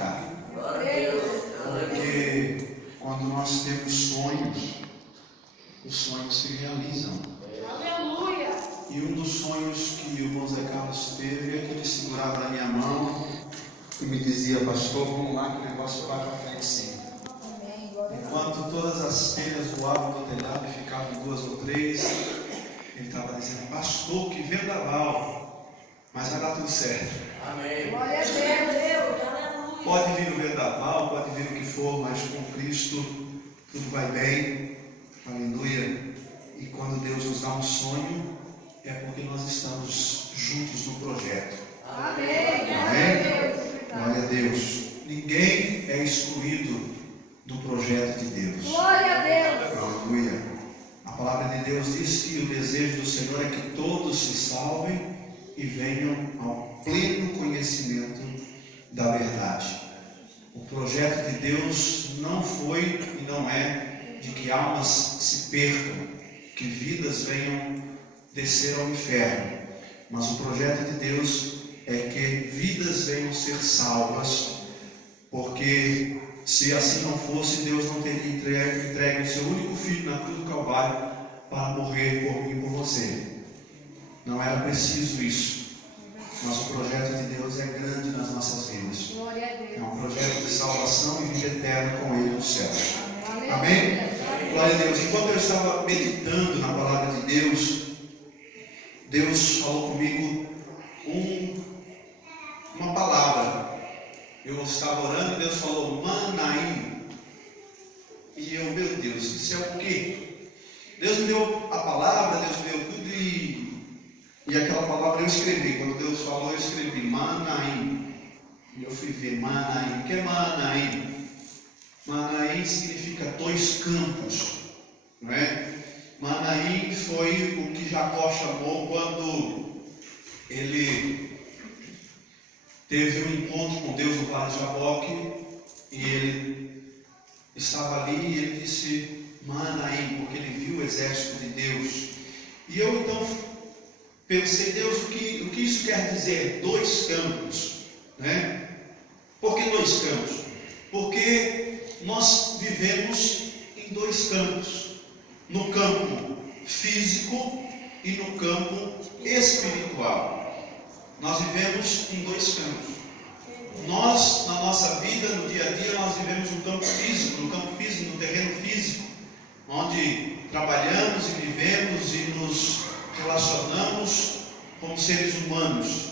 lugar. Porque quando nós temos sonhos, os sonhos se realizam. Aleluia! E um dos sonhos que o irmão Zé Carlos teve é que ele segurava na minha mão e me dizia: pastor, vamos lá que o negócio vai para frente sim. Enquanto todas as telhas voavam do telhado e ficavam 2 ou 3, ele estava dizendo: pastor, que vendaval, mas vai dar tudo certo. Amém. Glória a Deus! Aleluia! Pode vir o vendaval, pode vir o que for, mas com Cristo tudo vai bem. Aleluia. E quando Deus nos dá um sonho, é porque nós estamos juntos no projeto. Amém! Amém? Glória a Deus. Ninguém é excluído do projeto de Deus. Glória a Deus! Aleluia. A palavra de Deus diz que o desejo do Senhor é que todos se salvem e venham ao pleno conhecimento da verdade. O projeto de Deus não foi e não é de que almas se percam, que vidas venham descer ao inferno. Mas o projeto de Deus é que vidas venham ser salvas, porque se assim não fosse, Deus não teria entregue o seu único filho na cruz do Calvário para morrer por mim e por você. Não era preciso isso. Mas o projeto de Deus é grande nas nossas vidas. Glória a Deus! É um projeto de salvação e vida eterna com Ele no céu. Amém? Amém? Glória a Deus. Enquanto eu estava meditando na palavra de Deus, Deus falou comigo uma palavra. Eu estava orando e Deus falou: Manaim. E eu, meu Deus, isso é o quê? Deus me deu a palavra, Deus me deu tudo e aquela palavra eu escrevi. Quando Deus falou, eu escrevi Manaim. E eu fui ver Manaim. O que é Manaim? Manaim significa 2 campos, não é? Manaim foi o que Jacó chamou quando ele teve um encontro com Deus no Vale de Jaboque, e ele estava ali e ele disse Manaim, porque ele viu o exército de Deus. E eu então pensei: Deus, o que isso quer dizer? 2 campos, né? Por que 2 campos? Porque nós vivemos em 2 campos: no campo físico e no campo espiritual. Nós vivemos em 2 campos. Nós, na nossa vida, no dia a dia, nós vivemos no campo físico, no terreno físico, onde trabalhamos e vivemos e nos relacionamos como seres humanos.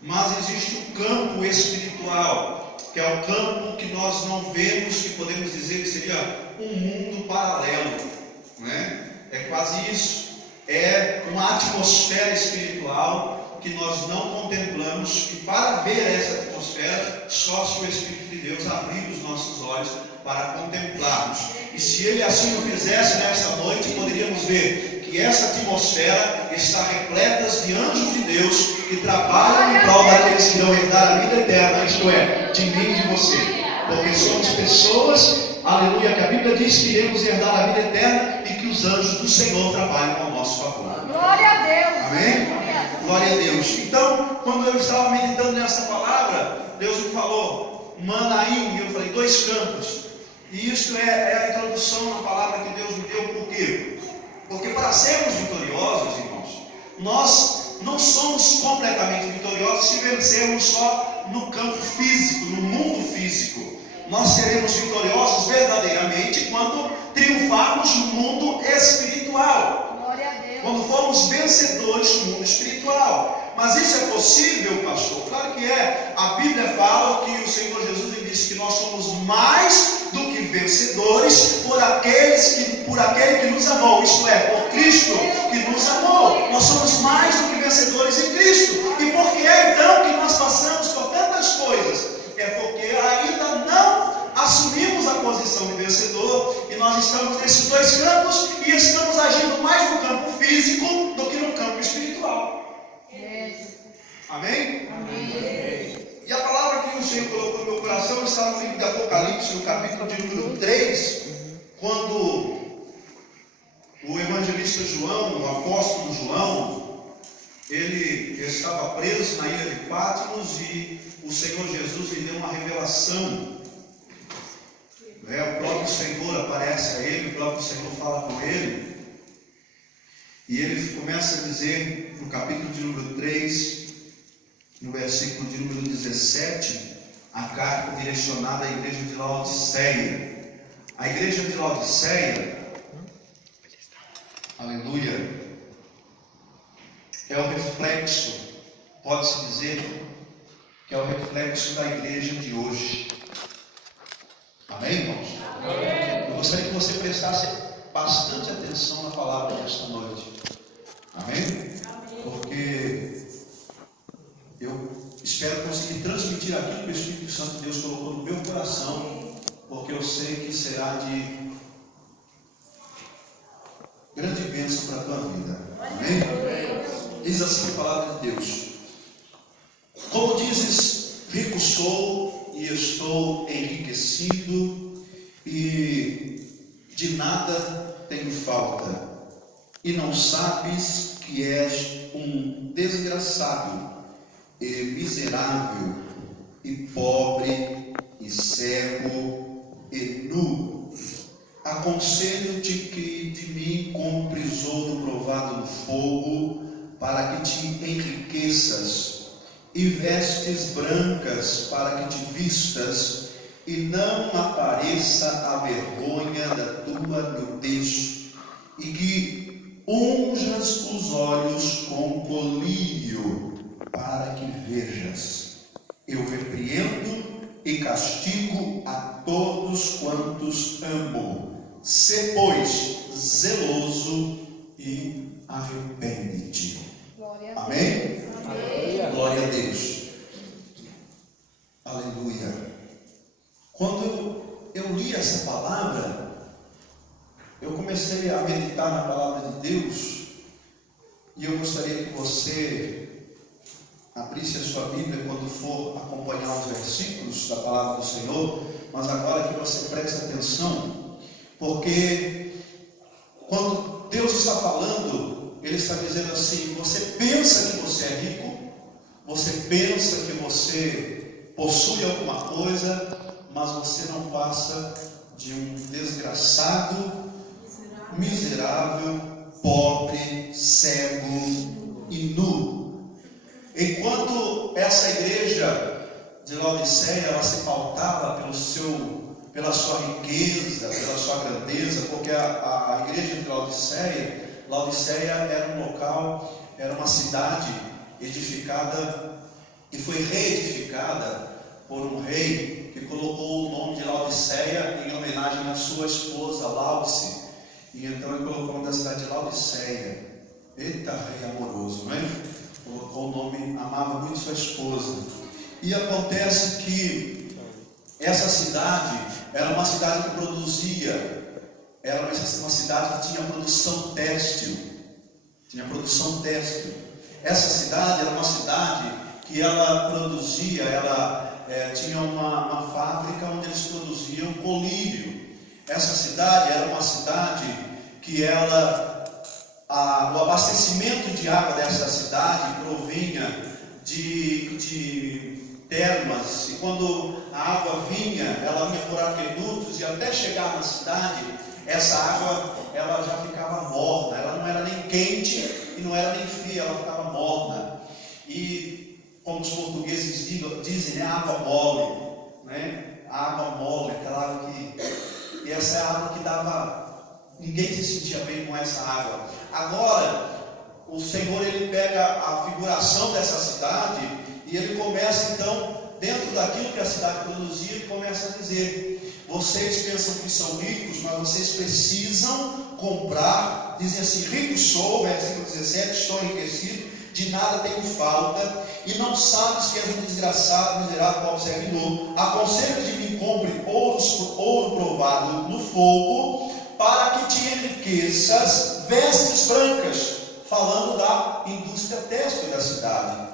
Mas existe um campo espiritual, que é o campo que nós não vemos, que podemos dizer que seria um mundo paralelo, não é? É quase isso. É uma atmosfera espiritual que nós não contemplamos, e para ver essa atmosfera, só se o Espírito de Deus abrir os nossos olhos para contemplarmos. E se Ele assim o fizesse nesta noite, poderíamos ver que essa atmosfera está repleta de anjos de Deus que trabalham em prol daqueles que vão herdar a vida eterna, isto é, de mim e de você. Porque somos pessoas, aleluia, que a Bíblia diz que iremos herdar a vida eterna e que os anjos do Senhor trabalham ao nosso favor. Glória a Deus! Amém? Glória a Deus. Então, quando eu estava meditando nessa palavra, Deus me falou Manaim, e eu falei 2 campos. E isso é a introdução na palavra que Deus me deu. Por quê? Porque para sermos vitoriosos, irmãos, nós não somos completamente vitoriosos se vencermos só no campo físico, no mundo físico. Nós seremos vitoriosos verdadeiramente quando triunfarmos no mundo espiritual. Glória a Deus! Quando formos vencedores no mundo espiritual. Mas isso é possível, pastor? Claro que é. A Bíblia fala que o Senhor Jesus disse que nós somos mais do que vencedores por aquele que nos amou. Isto é, por Cristo que nos amou. Nós somos mais do que vencedores em Cristo. E por que é então que nós passamos por tantas coisas? É porque ainda não assumimos a posição de vencedor, e nós estamos nesses 2 campos e estamos agindo mais no campo físico do que no campo espiritual. Amém? Amém. E a palavra que o Senhor colocou no meu coração está no livro de Apocalipse, no capítulo de número 3, quando o evangelista João, o apóstolo João, ele estava preso na ilha de Patmos e o Senhor Jesus lhe deu uma revelação. O próprio Senhor aparece a ele, o próprio Senhor fala com ele. E ele começa a dizer no capítulo de número 3, no versículo de número 17, a carta direcionada à igreja de Laodiceia. A igreja de Laodiceia, aleluia, é o reflexo, pode-se dizer, que é o reflexo da igreja de hoje. Amém, irmãos? Amém. Eu gostaria que você prestasse bastante atenção na palavra desta noite. Amém? Amém. Porque eu espero conseguir transmitir aquilo que o Espírito Santo de Deus colocou no meu coração, porque eu sei que será de grande bênção para a tua vida. Amém? Diz assim a palavra de Deus: como dizes, rico sou e estou enriquecido, e de nada tenho falta, e não sabes que és um desgraçado e miserável, e pobre, e cego, e nu. Aconselho-te que de mim compres ouro provado no fogo, para que te enriqueças, e vestes brancas para que te vistas, e não apareça a vergonha da tua nudez, e que unjas os olhos com colírio, para que vejas. Eu repreendo e castigo a todos quantos amo. Sê, pois, zeloso e arrepende-te. Amém? Amém? Glória a Deus. Aleluia. Quando eu li essa palavra, eu comecei a meditar na palavra de Deus, e eu gostaria que você abrisse a sua Bíblia quando for acompanhar os versículos da palavra do Senhor, mas agora que você preste atenção, porque quando Deus está falando, Ele está dizendo assim: você pensa que você é rico, você pensa que você possui alguma coisa, mas você não passa de um desgraçado, miserável, pobre, cego e nu. Enquanto essa igreja de Laodiceia, ela se pautava pela sua riqueza, pela sua grandeza, porque a igreja de Laodiceia era um local, era uma cidade edificada e foi reedificada por um rei que colocou o nome de Laodiceia em homenagem à sua esposa Laudice, e então ele colocou o nome da cidade de Laodiceia. Eita, rei amoroso, não é? Colocou o nome, amava muito sua esposa. E acontece que essa cidade era uma cidade que produzia, era uma cidade que tinha produção têxtil. Essa cidade era uma cidade que ela produzia, tinha uma fábrica onde eles produziam colírio. Essa cidade era uma cidade que o abastecimento de água dessa cidade provinha de termas, e quando a água vinha, ela vinha por aquedutos, e até chegar na cidade, essa água ela já ficava morna, ela não era nem quente e não era nem fria, ela ficava morna. E como os portugueses dizem, né, água mole, né? A água mole, aquela água que... E essa é a água que dava... Ninguém se sentia bem com essa água. Agora, o Senhor, Ele pega a figuração dessa cidade e Ele começa então, dentro daquilo que a cidade produzia, Ele começa a dizer: vocês pensam que são ricos, mas vocês precisam comprar. Dizem assim: rico sou, versículo 17, estou enriquecido, de nada tenho falta, e não sabes que és um desgraçado, miserável, pobre, cego e nu. Aconselho de mim, compre ouro provado no fogo, para que te enriqueças, vestes brancas, falando da indústria têxtil da cidade,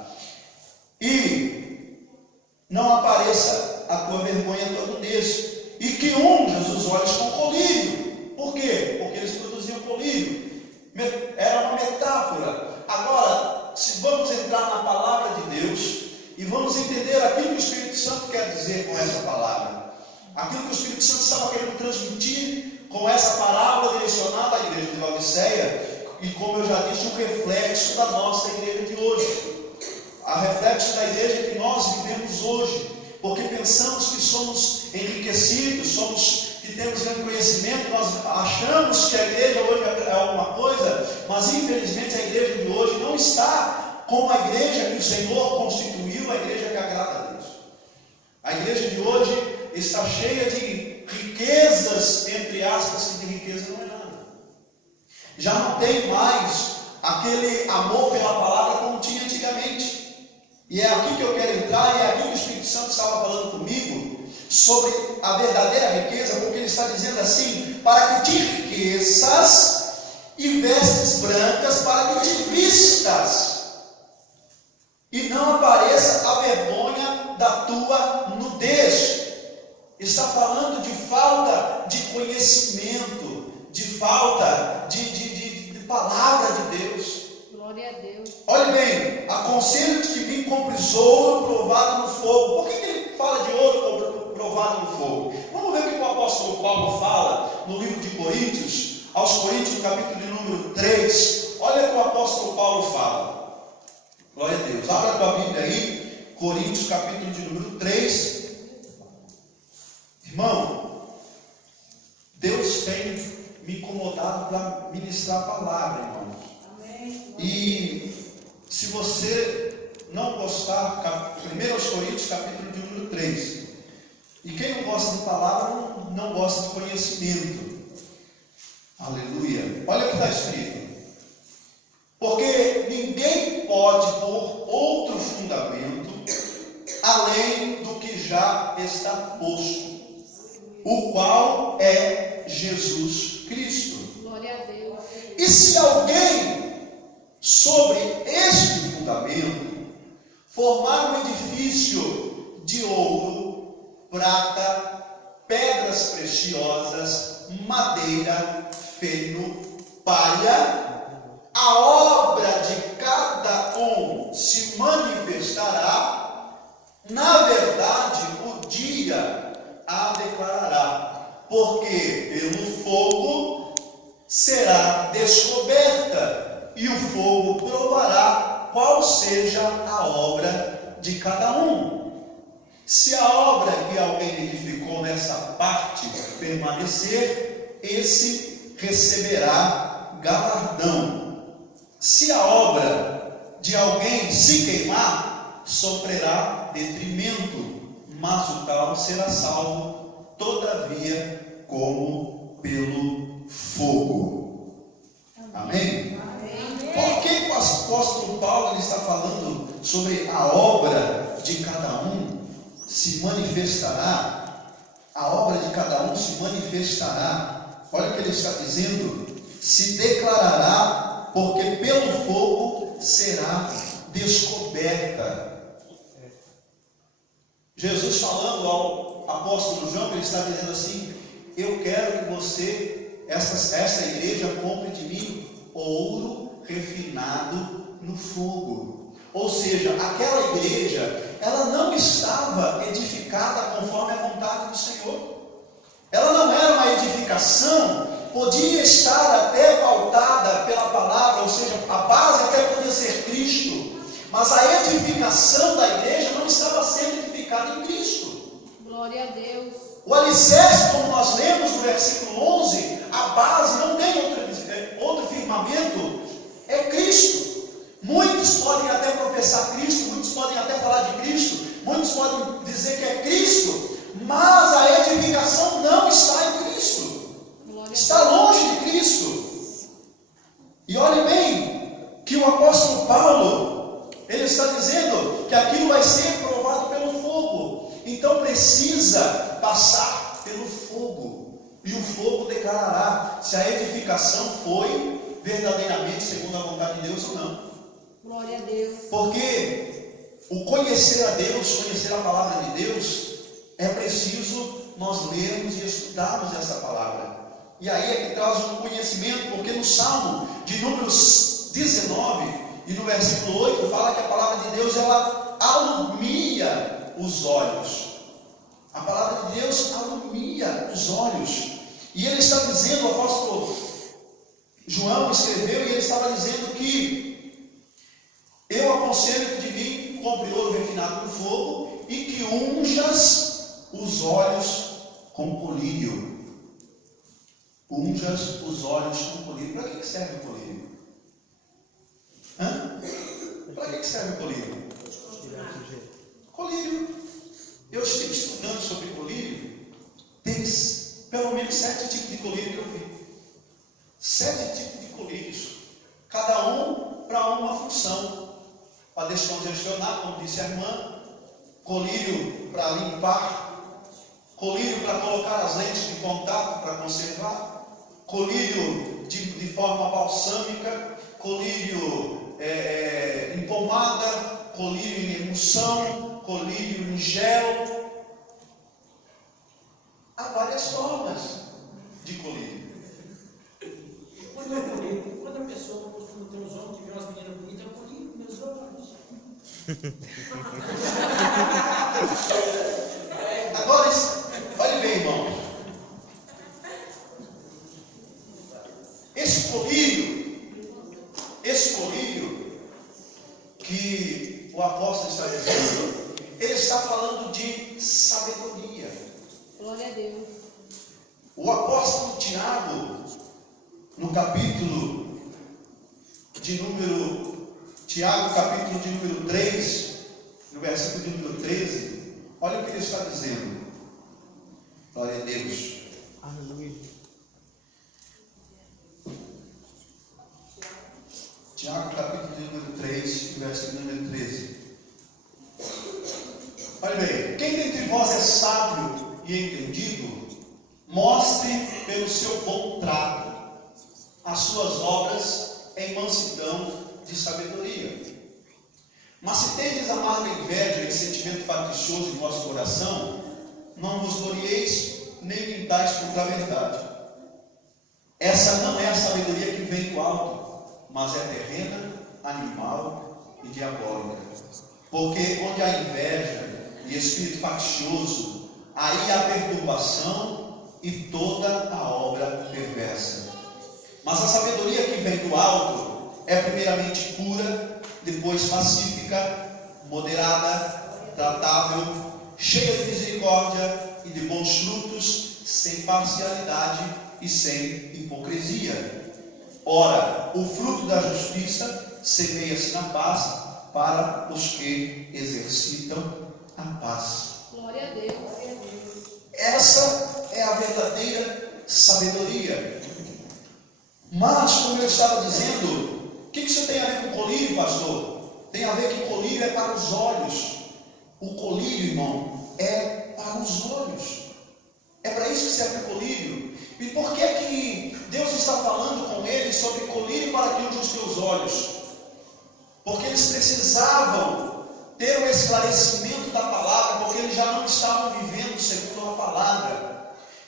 e não apareça a tua vergonha, a tua nudez, e que unjas os olhos com colírio. Por quê? Porque eles produziam colírio. Era uma metáfora. Agora, se vamos entrar na palavra de Deus e vamos entender aquilo que o Espírito Santo quer dizer com essa palavra. Aquilo que o Espírito Santo estava querendo transmitir com essa palavra direcionada à igreja de Laodiceia, e como eu já disse, o reflexo da nossa igreja de hoje. A reflexo da igreja que nós vivemos hoje, porque pensamos que somos enriquecidos, que temos grande conhecimento, nós achamos que a igreja hoje é alguma coisa, mas infelizmente a igreja de hoje não está como a igreja que o Senhor constituiu, a igreja que agrada a Deus. A igreja de hoje está cheia de riquezas, entre aspas, que de riqueza não é nada. Já não tem mais aquele amor pela palavra como tinha antigamente. E é aqui que eu quero entrar, e é aqui que o Espírito Santo estava falando comigo, sobre a verdadeira riqueza, porque ele está dizendo assim: para que te enriqueças e vestes brancas, para que te vistas, e não apareça a vergonha da tua nudez. Está falando de falta de conhecimento, de falta de palavra de Deus. Glória a Deus. Olhe bem, aconselho-te que vim compres ouro provado no fogo. Por que ele fala de ouro provado no fogo? Vamos ver o que o apóstolo Paulo fala no livro de Coríntios, aos Coríntios, no capítulo de número 3. Olha o que o apóstolo Paulo fala. Glória a Deus. Abra a tua Bíblia aí, Coríntios, capítulo de número 3. Irmão, Deus tem me incomodado para ministrar a palavra, irmão. Amém. E se você não gostar, 1 Coríntios, capítulo de número 3. E quem não gosta de palavra, não gosta de conhecimento. Aleluia. Olha o que está escrito. Porque ninguém pode pôr outro fundamento além do que já está posto, o qual é Jesus Cristo. Glória a Deus. E se alguém, sobre este fundamento, formar um edifício de ouro, prata, pedras preciosas, madeira, feno, palha, a obra de cada um se manifestará, na verdade o dia a declarará, porque pelo fogo será descoberta, e o fogo provará qual seja a obra de cada um. Se a obra que alguém edificou nessa parte permanecer, esse receberá galardão. Se a obra de alguém se queimar, sofrerá detrimento, mas o tal será salvo, todavia, como pelo fogo. Amém? Amém. Por que o apóstolo Paulo está falando sobre a obra de cada um se manifestará? A obra de cada um se manifestará. Olha o que ele está dizendo: se declarará, porque pelo fogo será descoberta. Jesus falando ao apóstolo João, ele está dizendo assim: eu quero que você, esta igreja, compre de mim ouro refinado no fogo. Ou seja, aquela igreja, ela não estava edificada conforme a vontade do Senhor. Ela não era uma edificação, podia estar até pautada pela palavra, ou seja, a base até podia ser Cristo, mas a edificação da igreja não estava sendo edificada em Cristo. Glória a Deus. O alicerce, como nós lemos no versículo 11, a base não tem outro firmamento, é Cristo. Muitos podem até professar Cristo, muitos podem até falar de Cristo, muitos podem dizer que é Cristo, mas a edificação não está em Cristo, está longe de Cristo. E olhe bem que o apóstolo Paulo, ele está dizendo que aquilo vai ser provado pelo fogo, então precisa passar pelo fogo, e o fogo declarará se a edificação foi verdadeiramente segundo a vontade de Deus ou não. Glória a Deus. Porque o conhecer a Deus, conhecer a palavra de Deus, é preciso nós lermos e estudarmos essa palavra. E aí é que traz um conhecimento, porque no Salmo de números 19, E no versículo 8 fala que a palavra de Deus, ela alumia os olhos. A palavra de Deus alumia os olhos. E ele está dizendo, o apóstolo João escreveu, e ele estava dizendo que eu aconselho que de mim compre ouro refinado no fogo e que unjas os olhos com colírio. Unjas os olhos com colírio. Para que serve o colírio? Para que serve o colírio? Colírio. Eu estive estudando sobre colírio. Tem pelo menos 7 tipos de colírio que eu vi. 7 tipos de colírios. Cada um para uma função. Para descongestionar, como disse a irmã. Colírio para limpar. Colírio para colocar as lentes de contato, para conservar. Colírio de forma balsâmica. Colírio em pomada. Colírio em emulsão. Colírio em gel. Há várias formas de colírio. Quando a pessoa costuma ter uns homens que vê umas meninas bonitas, eu colírio meus olhos. Agora, olhe bem, irmão. Esse colírio que o apóstolo está dizendo, ele está falando de sabedoria. Glória a Deus. O apóstolo Tiago, no capítulo de número, Tiago, capítulo de número 3, no versículo de número 13, olha o que ele está dizendo. Glória a Deus. Aleluia. Tiago, capítulo de número 3, versículo número 13. Olha bem, quem dentre vós é sábio e entendido, mostre pelo seu bom trato as suas obras em mansidão de sabedoria. Mas se tendes amarga inveja e sentimento faccioso em vosso coração, não vos glorieis, nem mintais contra a verdade. Essa não é a sabedoria que vem do alto, mas é terrena, animal e diabólica. Porque onde há inveja e espírito faccioso, aí há perturbação e toda a obra perversa. Mas a sabedoria que vem do alto é primeiramente pura, depois pacífica, moderada, tratável, cheia de misericórdia e de bons frutos, sem parcialidade e sem hipocrisia. Ora, o fruto da justiça semeia-se na paz para os que exercitam a paz. Glória a Deus. Glória a Deus. Essa é a verdadeira sabedoria. Mas, como eu estava dizendo, o que isso tem a ver com colírio, pastor? Tem a ver que colírio é para os olhos. O colírio, irmão, é para os olhos. É para isso que serve o colírio. E por que Deus está falando com eles sobre colírio para que use os teus olhos? Porque eles precisavam ter o esclarecimento da palavra, porque eles já não estavam vivendo segundo a palavra.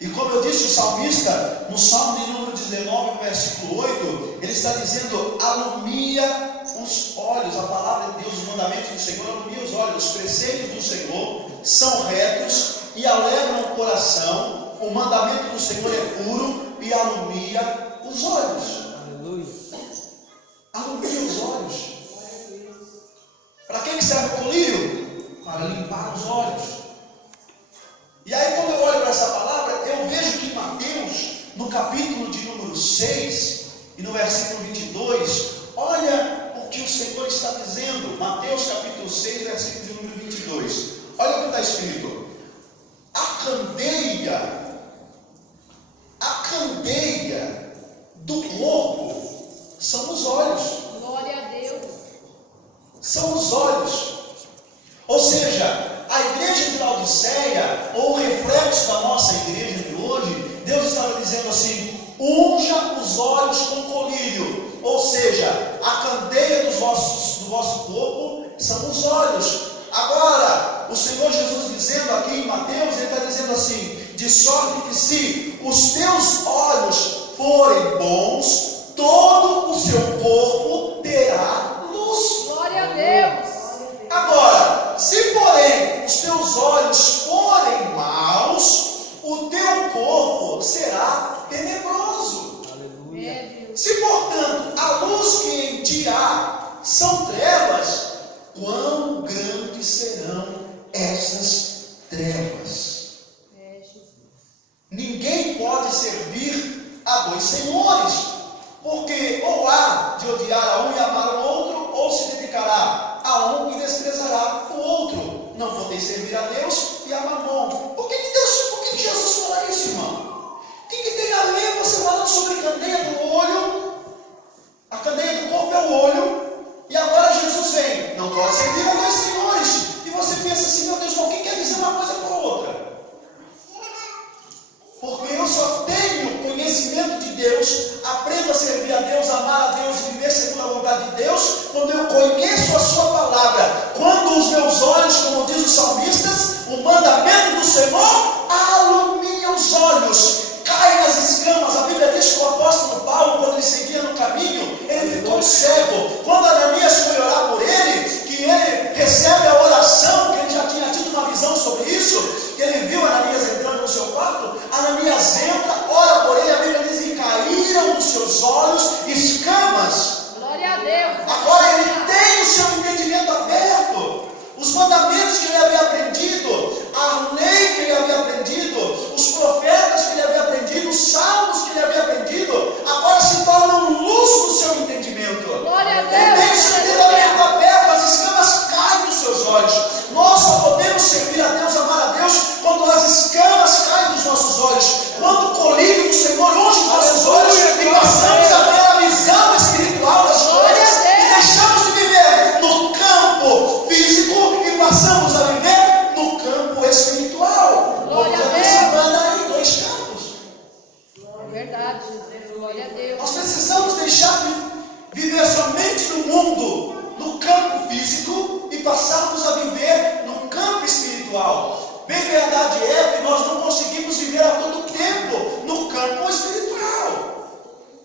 E como eu disse, o salmista, no Salmo de número 19, versículo 8, ele está dizendo: alumia os olhos. A palavra de Deus, os mandamentos do Senhor, alumia os olhos. Os preceitos do Senhor são retos e alegram o coração. O mandamento do Senhor é puro e alumia os olhos. Aleluia. Alumia os olhos. Para que serve o colírio? Para limpar os olhos. E aí, quando eu olho para essa palavra, eu vejo que em Mateus, no capítulo de número 6 e no versículo 22, olha o que o Senhor está dizendo. Mateus capítulo 6, versículo de número 22. Olha o que está escrito: a candeia do corpo são os olhos. Glória a Deus. São os olhos. Ou seja, a igreja de Laodiceia, ou o reflexo da nossa igreja de hoje, Deus estava dizendo assim: unja os olhos com colírio. Ou seja, a candeia do vosso corpo são os olhos. Agora, o Senhor Jesus dizendo aqui em Mateus, ele está dizendo assim: de sorte que se os teus olhos forem bons, todo o seu corpo terá luz. os teus olhos forem maus, o teu corpo será tenebroso. Se, portanto, a luz que em ti há são trevas, quão grandes serão essas trevas? Ninguém pode servir a dois senhores, porque ou há de odiar a um e amar o outro, ou se dedicará a um e desprezará o outro. Não podeis servir a Deus e a Mamon. Por que Jesus fala isso, irmão? O que tem a ver você falando sobre a candeia do olho? A candeia do corpo é o olho, e agora Jesus vem. Não pode servir a dois senhores. E você pensa assim, meu Deus, o que quer dizer uma coisa com a outra? Porque eu só tenho conhecimento de Deus, aprendo a servir a Deus, amar a Deus e viver segundo a vontade de Deus, quando eu conheço a sua palavra. Quando os meus olhos, como diz os salmistas, o mandamento do Senhor alumia os olhos, cai nas escamas. A Bíblia diz que o apóstolo Paulo, quando ele seguia no caminho, ele ficou cego. Quando Ananias foi orar por ele, que ele recebe a oração, que ele já tinha tido uma visão sobre isso, que ele viu Ananias entrando no seu quarto, Ananias entra, ora por ele, a Bíblia diz que caíram dos seus olhos escamas. Glória a Deus. Agora ele tem o seu entendimento aberto. Os mandamentos que ele havia aprendido, a lei que ele havia aprendido, os profetas que ele havia aprendido, os salmos que ele havia aprendido, agora se tornam luz no seu entendimento. Glória a Deus. Ele tem o seu entendimento aberto, as escamas caem dos seus olhos. Nós só podemos servir a Deus, amar a Deus, quando as escamas caem dos nossos olhos, quando o colírio do Senhor unge os nossos olhos e passamos a ter a visão espiritual das coisas e deixamos de viver no campo físico e passamos a viver no campo espiritual. Glória a Porque Deus. se manda em dois campos. É verdade, Jesus. Glória a Deus. Nós precisamos deixar de viver somente no mundo, no campo físico, e passarmos a viver no campo espiritual. Bem verdade é que nós não conseguimos viver a todo tempo no campo espiritual.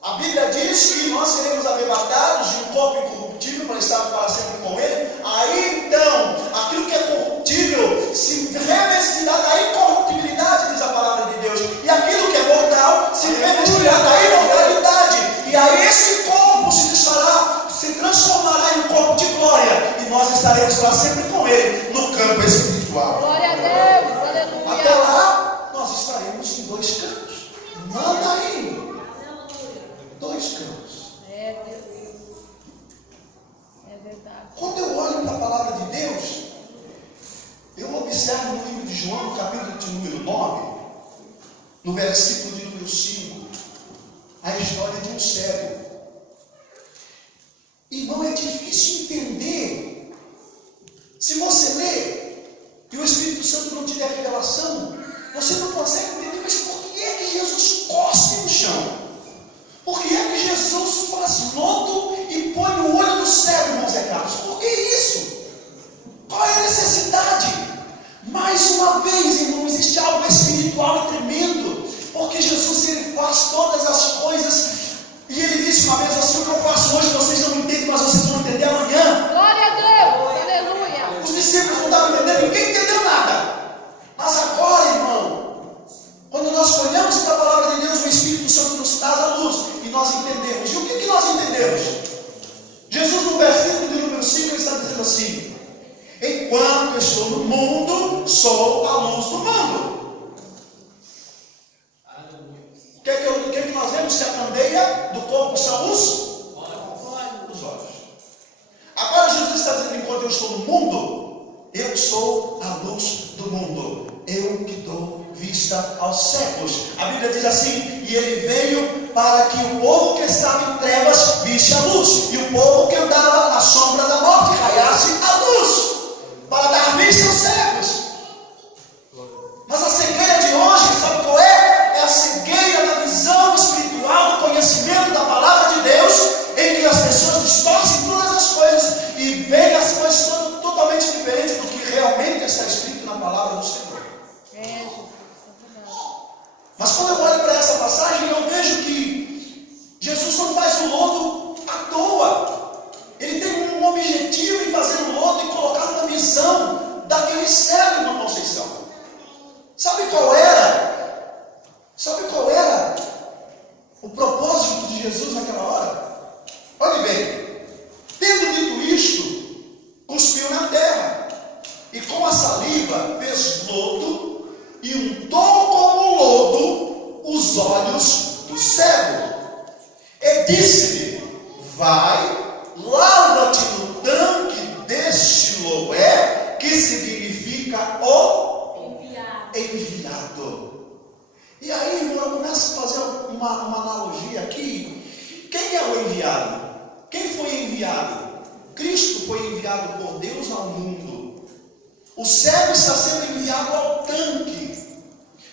A Bíblia diz que nós seremos arrebatados de um corpo incorruptível para estar para sempre com Ele. Aí então, aquilo que é corruptível se revestirá da incorruptibilidade, diz a palavra de Deus. E aquilo que é mortal se revestirá da imortalidade. E aí esse corpo se transformará em um corpo de glória. E nós estaremos para sempre com Ele no campo espiritual. Glória a Deus. Aleluia. Até lá, nós estaremos em dois campos. Manda aí. Dois campos. É, Deus. É verdade. Quando eu olho para a palavra de Deus, eu observo no livro de João, no capítulo de número 9, no versículo de número 5, a história de um cego. Irmão, é difícil entender. Se você lê e o Espírito Santo não te der revelação, você não consegue entender, mas por que é que Jesus cospe no chão? Por que é que Jesus faz lodo e põe no olho do cego, irmãos Zé Carlos? Por que isso? Qual é a necessidade? Mais uma vez, irmão, existe algo espiritual e tremendo, porque Jesus ele faz todas as coisas, e ele disse uma vez assim: o que eu faço hoje vocês não entendem, mas vocês vão entender amanhã. Glória a Deus. Aleluia. Os discípulos não estavam entendendo, ninguém entendeu nada. Mas agora, irmão, quando nós olhamos para a palavra de Deus, o Espírito Santo nos traz a luz e nós entendemos. E o que nós entendemos? Jesus, no versículo de número 5, ele está dizendo assim: enquanto estou no mundo, sou a luz do mundo. O que nós vemos? Que a candeia do corpo são os olhos. Agora Jesus está dizendo: enquanto eu estou no mundo, eu sou a luz do mundo. Eu que dou vista aos cegos. A Bíblia diz assim: e ele veio para que o povo que estava em trevas visse a luz, e o povo que andava na sombra da morte raiasse a luz, para dar vista aos cegos. Mas a cegueira de hoje, sabe qual é? É a cegueira da visão espiritual, do conhecimento da palavra de Deus, em que as pessoas distorcem todas as coisas e veem as coisas totalmente diferentes do que realmente está escrito na palavra do Senhor. É, Jesus. Mas quando eu olho para essa passagem, eu vejo que Jesus não faz o lodo à toa. Ele tem um objetivo em fazer o lodo e colocar na visão daquele cego, viva fez lodo e untou como lodo os olhos do cego. E disse-lhe: vai, lava-te no tanque de Siloé, que significa o enviado. E aí, irmão, eu começo a fazer uma analogia aqui. Quem é o enviado? Quem foi enviado? Cristo foi enviado por Deus ao mundo. O cego está sendo enviado ao tanque.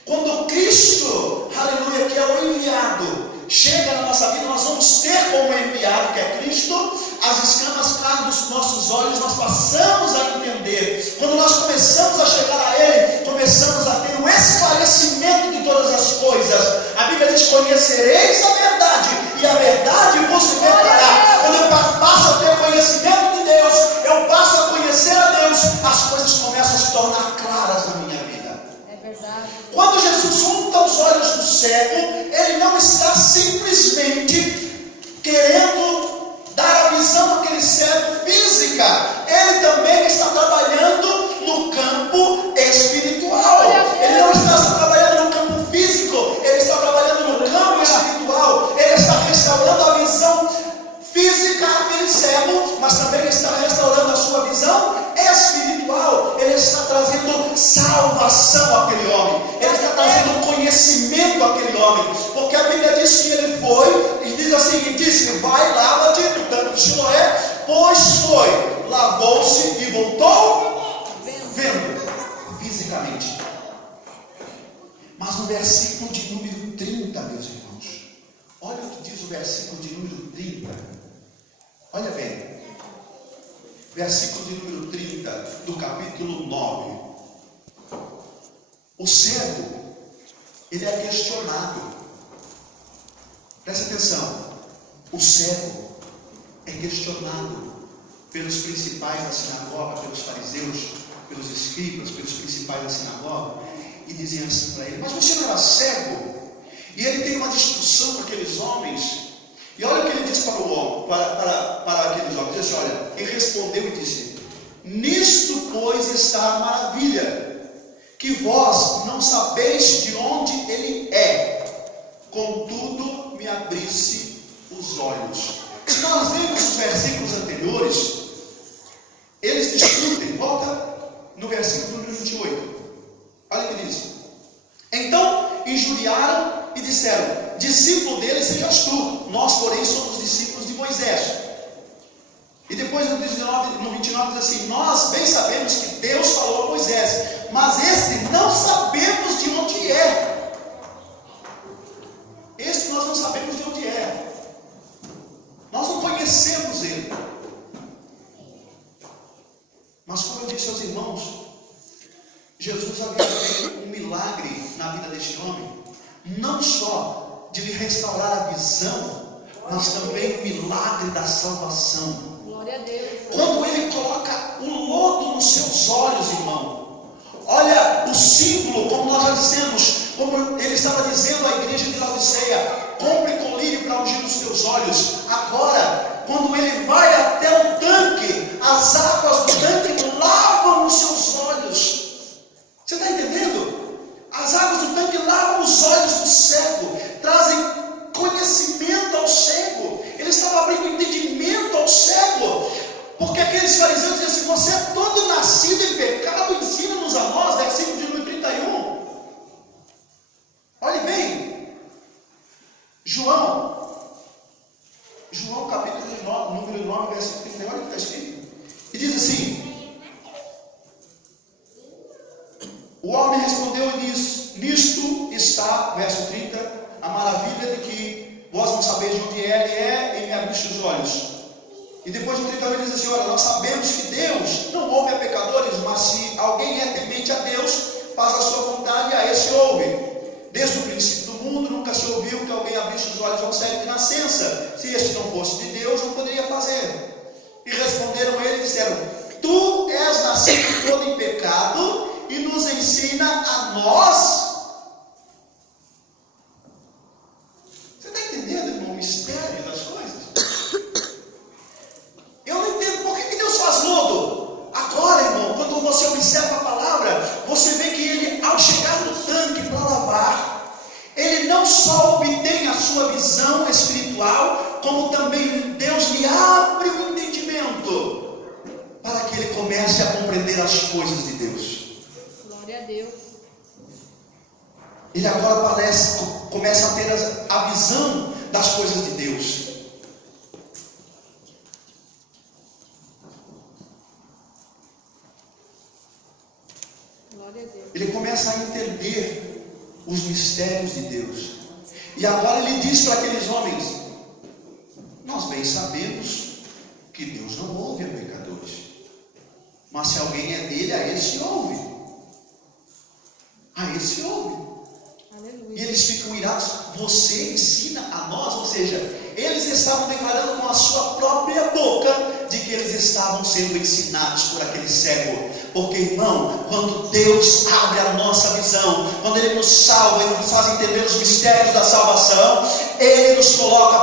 Quando Cristo, aleluia, que é o enviado, chega na nossa vida, nós vamos ter como enviado, que é Cristo, as escamas caem dos nossos olhos, nós passamos a entender. Quando nós começamos a chegar a Ele, começamos a ter o esclarecimento de todas as coisas. A Bíblia diz: conhecereis a verdade, e a verdade vos libertará. Quando eu passo a ter conhecimento de Deus, eu passo a conhecer a Deus, as coisas começam a se tornar claras na minha vida. É verdade. Quando Jesus unta os olhos do cego, Ele não está simplesmente querendo dar a visão àquele cego física. Ele também está trabalhando no campo espiritual. Ele não está só trabalhando no campo físico, Ele está trabalhando no campo espiritual. Ele está restaurando a visão física àquele cego, mas também está restaurando a sua visão espiritual. Ele está trazendo salvação àquele homem. Ele está trazendo conhecimento àquele homem. Porque a Bíblia diz que ele foi, e diz assim, e disse: vai, lava-te no tanque de Siloé, pois foi, lavou-se e voltou vendo, fisicamente. Mas no versículo de número 30, meus irmãos, olha o que diz o versículo de número 30. Olha bem, versículo de número 30 do capítulo 9. O cego, ele é questionado. Presta atenção. O cego é questionado pelos principais da sinagoga, pelos fariseus, pelos escribas, pelos principais da sinagoga, e diziam assim para ele: mas você não era cego? E ele tem uma discussão com aqueles homens. E olha o que ele diz para o homem, para aqueles homens. Diz assim: olha, ele respondeu e disse: nisto, pois, está a maravilha, que vós não sabeis de onde ele é, contudo me abrisse os olhos. Se nós vemos os versículos anteriores, eles discutem. Volta no versículo número 28. Olha o que diz: então injuriaram e disseram: discípulo dele sejas tu, nós porém somos discípulos de Moisés. E depois no 29 diz assim: nós bem sabemos que Deus falou a Moisés, mas este não sabemos de onde é. Este nós não sabemos de onde é. Nós não conhecemos ele. Mas como eu disse aos irmãos, Jesus havia feito um milagre na vida deste homem, não só de lhe restaurar a visão, mas também o milagre da salvação. Glória a Deus. Quando ele coloca o lodo nos seus olhos, irmão, olha o símbolo, como nós já dissemos, como ele estava dizendo à igreja de Laodiceia: compre colírio para ungir os teus olhos. Agora, quando ele vai até o tanque, as águas do tanque lavam os seus olhos. Você está entendendo? As águas do tanque lavam os olhos do cego, trazem conhecimento ao cego. Ele estava abrindo entendimento ao cego, porque aqueles fariseus diziam assim: você é todo nascido em pecado, ensina-nos a nós, versículo de número 31. Olhe bem, João capítulo 9, número 9, versículo 31, olha o que está escrito. E diz assim: o homem respondeu e disse: nisto está, verso 30, a maravilha de que vós não sabeis de onde ele é e me abriste os olhos. E depois do 30 ele diz assim: olha, nós sabemos que Deus não ouve a pecadores, mas se alguém é temente a Deus, faz a sua vontade, e a esse ouve. Desde o princípio do mundo nunca se ouviu que alguém abrisse os olhos a um cego de nascença. Se este não fosse de Deus, não poderia fazer. E responderam ele e disseram: tu és nascido todo em pecado e nos ensina a nós. Você está entendendo, irmão, o mistério das coisas? Eu não entendo por que Deus faz lodo. Agora, irmão, quando você observa a palavra, você vê que ele, ao chegar no tanque para lavar, ele não só obtém a sua visão espiritual, como também Deus lhe abre o entendimento, para que ele comece a compreender as coisas de Deus. Glória a Deus. Ele agora começa a ter a visão das coisas de Deus. Glória a Deus. Ele começa a entender os mistérios de Deus. E agora ele diz para aqueles homens: nós bem sabemos que Deus não ouve a pecadores, mas se alguém é dele, a esse ouve. A esse ouve. Aleluia. E eles ficam irados. Você ensina a nós, ou seja, eles estavam declarando com a sua própria boca de que eles estavam sendo ensinados por aquele cego. Porque, irmão, quando Deus abre a nossa visão, quando Ele nos salva, Ele nos faz entender os mistérios da salvação, Ele nos coloca